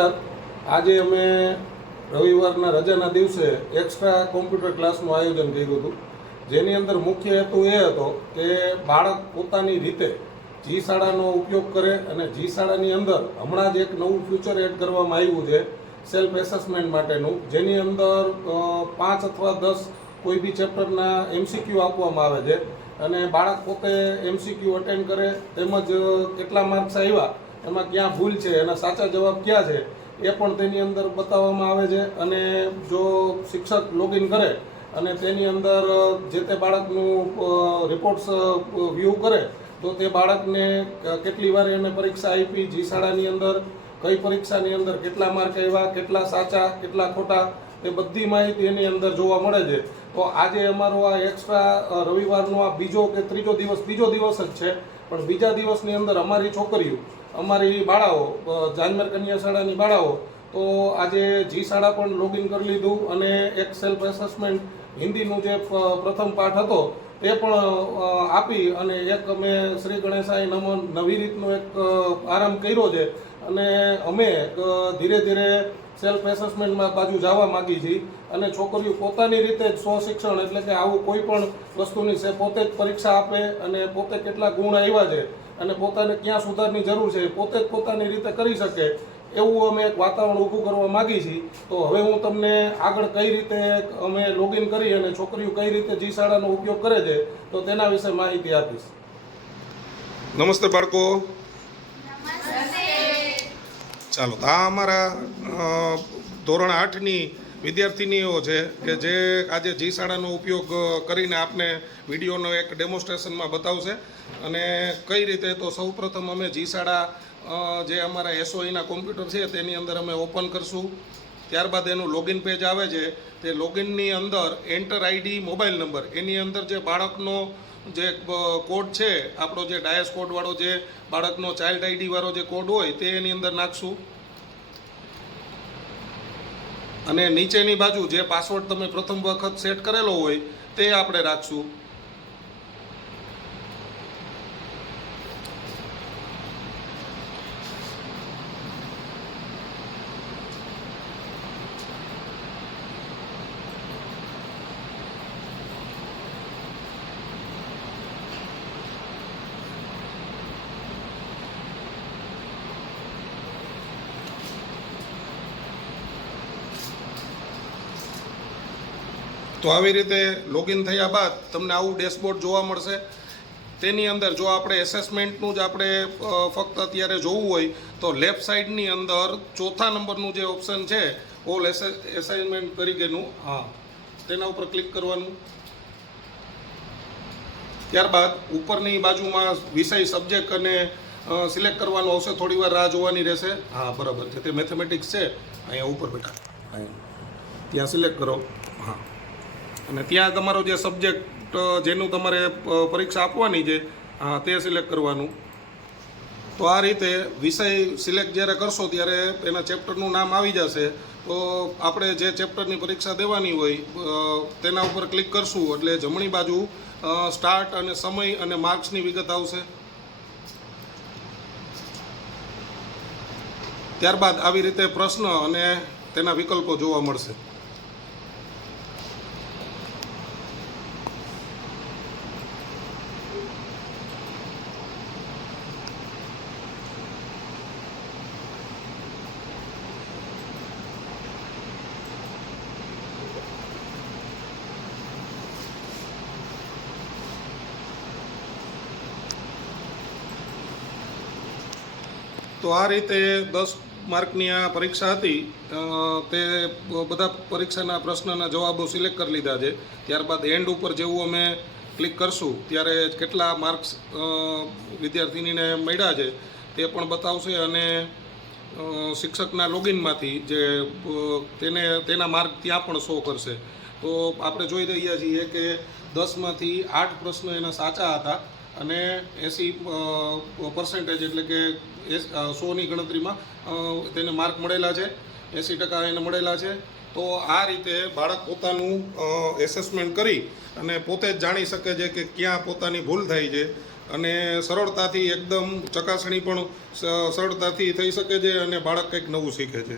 નમસ્કાર આજે અમે રવિવારના રજાના દિવસે એક્સ્ટ્રા કોમ્પ્યુટર ક્લાસનું આયોજન કર્યું હતું. જેની અંદર મુખ્ય હેતુ એ હતો કે બાળક પોતાની રીતે જી શાળાનો ઉપયોગ કરે અને જી શાળાની અંદર હમણાં જ એક નવું ફ્યુચર એડ કરવામાં આવ્યું છે સેલ્ફ એસેસમેન્ટ માટેનું. જેની અંદર પાંચ અથવા દસ કોઈ બી ચેપ્ટરના એમસીક્યુ આપવામાં આવે છે અને બાળક પોતે એમસીક્યુ અટેન્ડ કરે, તેમજ કેટલા માર્ક્સ આવ્યા, એમાં ક્યાં ભૂલ છે, એના સાચા જવાબ ક્યાં છે એ પણ તેની અંદર બતાવવામાં આવે છે અને જો શિક્ષક લોગિન કરે અને તેની અંદર જે તે બાળકનું રિપોર્ટ્સ વ્યૂ કરે, તો તે બાળકને કેટલી વાર એને પરીક્ષા આપી, જી શાળાની અંદર, કઈ પરીક્ષાની અંદર, કેટલા માર્ક આવ્યા કેટલા સાચા, કેટલા ખોટા એ બધી માહિતી એની અંદર જોવા મળે છે. તો આજે અમારો આ એક્સ્ટ્રા રવિવારનો આ બીજો કે ત્રીજો દિવસ, બીજો દિવસ જ છે. પણ બીજા દિવસની અંદર અમારી છોકરીઓ, અમારી બાળાઓ જાનમેર કન્યા શાળાની બાળાઓ, તો આજે જી શાળા પણ લોગિન કરી લીધું અને એક સેલ્ફ એસેસમેન્ટ હિન્દીનું જે પ્રથમ પાઠ હતો, તે પણ આપી અને એક અમે શ્રી ગણેશાય નમન નવી રીતનો એક આરામ કર્યો છે. અને અમે ધીરે ધીરે સેલ્ફ એસેસમેન્ટમાં બાજુ જવા માગી છીએ અને છોકરીઓ પોતાની રીતે જ સ્વશિક્ષણ એટલે કે આવું કોઈ પણ વસ્તુની છે પોતે જ પરીક્ષા આપે અને પોતે કેટલા ગુણ આવ્યા છે અને પોતાને ક્યાં સુધારની જરૂર છે પોતે જ પોતાની રીતે કરી શકે એવું અમે એક વાતાવરણ ઊભું કરવા માગી છીએ. તો હવે હું તમને આગળ કઈ રીતે અમે લોગિન કરી અને છોકરીઓ કઈ રીતે જી શાળાનો ઉપયોગ કરે છે તો તેના વિશે માહિતી આપીશ. નમસ્તે બાળકો. ચાલો તો આ અમારા ધોરણ આઠની વિદ્યાર્થિનીઓ છે કે જે આજે જી શાળાનો ઉપયોગ કરીને આપને વિડીયોનો એક ડેમોન્સ્ટ્રેશનમાં બતાવશે. અને કઈ રીતે તો સૌપ્રથમ અમે જી શાળા જે અમારા એસઓઈના કોમ્પ્યુટર છે તેની અંદર અમે ઓપન કરશું. ત્યારબાદ એનું લોગિન પેજ આવે છે. તે લોગિનની અંદર એન્ટર આઈડી, મોબાઈલ નંબર, એની અંદર જે બાળકનો જે કોડ છે, આપણો જે ડાયસ કોડવાળો જે બાળકનો ચાઇલ્ડ આઈડીવાળો જે કોડ હોય તે એની અંદર નાખશું. અને નીચેની બાજુ જે પાસવર્ડ તમે પ્રથમ વખત સેટ કરેલો હોય તે આપણે રાખશું. તો આવી રીતે લોગિન થયા બાદ તમને આવું ડેશબોર્ડ જોવા મળશે. તેની અંદર જો આપણે એસેસમેન્ટનું જ આપણે ફક્ત અત્યારે જોવું હોય, તો લેફ્ટ સાઈડની અંદર ચોથા નંબરનું જે ઓપ્શન છે ઓલ એસાઇનમેન્ટ તરીકેનું, હા, તેના ઉપર ક્લિક કરવાનું. ત્યારબાદ ઉપરની બાજુમાં વિષય સબ્જેક્ટ અને સિલેક્ટ કરવાનું આવશે થોડી વાર રાહ જોવાની રહેશે. હા, બરાબર છે. તે મેથેમેટિક્સ છે. અહીંયા ઉપર અહીંયા. ત્યાં સિલેક્ટ કરો. હા. અને ત્યાં તમારો જે સબ્જેક્ટ જેનું તમારે પરીક્ષા આપવાની છે તે સિલેક્ટ કરવાનું. તો આ રીતે વિષય સિલેક્ટ જ્યારે કરશો ત્યારે એના ચેપ્ટરનું નામ આવી જશે. તો આપણે જે ચેપ્ટરની પરીક્ષા દેવાની હોય તેના ઉપર ક્લિક કરશું એટલે જમણી બાજુ સ્ટાર્ટ અને સમય અને માર્ક્સની વિગત આવશે. ત્યારબાદ આવી રીતે પ્રશ્ન અને તેના વિકલ્પો જોવા મળશે. તો આ રીતે દસ માર્કની આ પરીક્ષા હતી. તે બધા પરીક્ષાના પ્રશ્નના જવાબો સિલેક્ટ કરી લીધા છે. ત્યારબાદ એન્ડ ઉપર જેવું અમે ક્લિક કરશું, ત્યારે કેટલા માર્ક્સ વિદ્યાર્થીનીને મળ્યા છે તે પણ બતાવશે અને શિક્ષકના લોગિનમાંથી જે તેને, તેના માર્ક ત્યાં પણ શો કરશે. તો આપણે જોઈ રહ્યા છીએ કે દસમાંથી આઠ પ્રશ્નો એના સાચા હતા. અને એંસી પર્સન્ટેજ એટલે કે સોની ગણતરીમાં તેને માર્ક મળેલા છે. એંસી ટકા એને મળેલા છે. તો આ રીતે બાળક પોતાનું એસેસમેન્ટ કરી અને પોતે જ જાણી શકે છે કે ક્યાં પોતાની ભૂલ થાય છે. અને સરળતાથી એકદમ ચકાસણી પણ સરળતાથી થઈ શકે છે અને બાળક કંઈક નવું શીખે છે.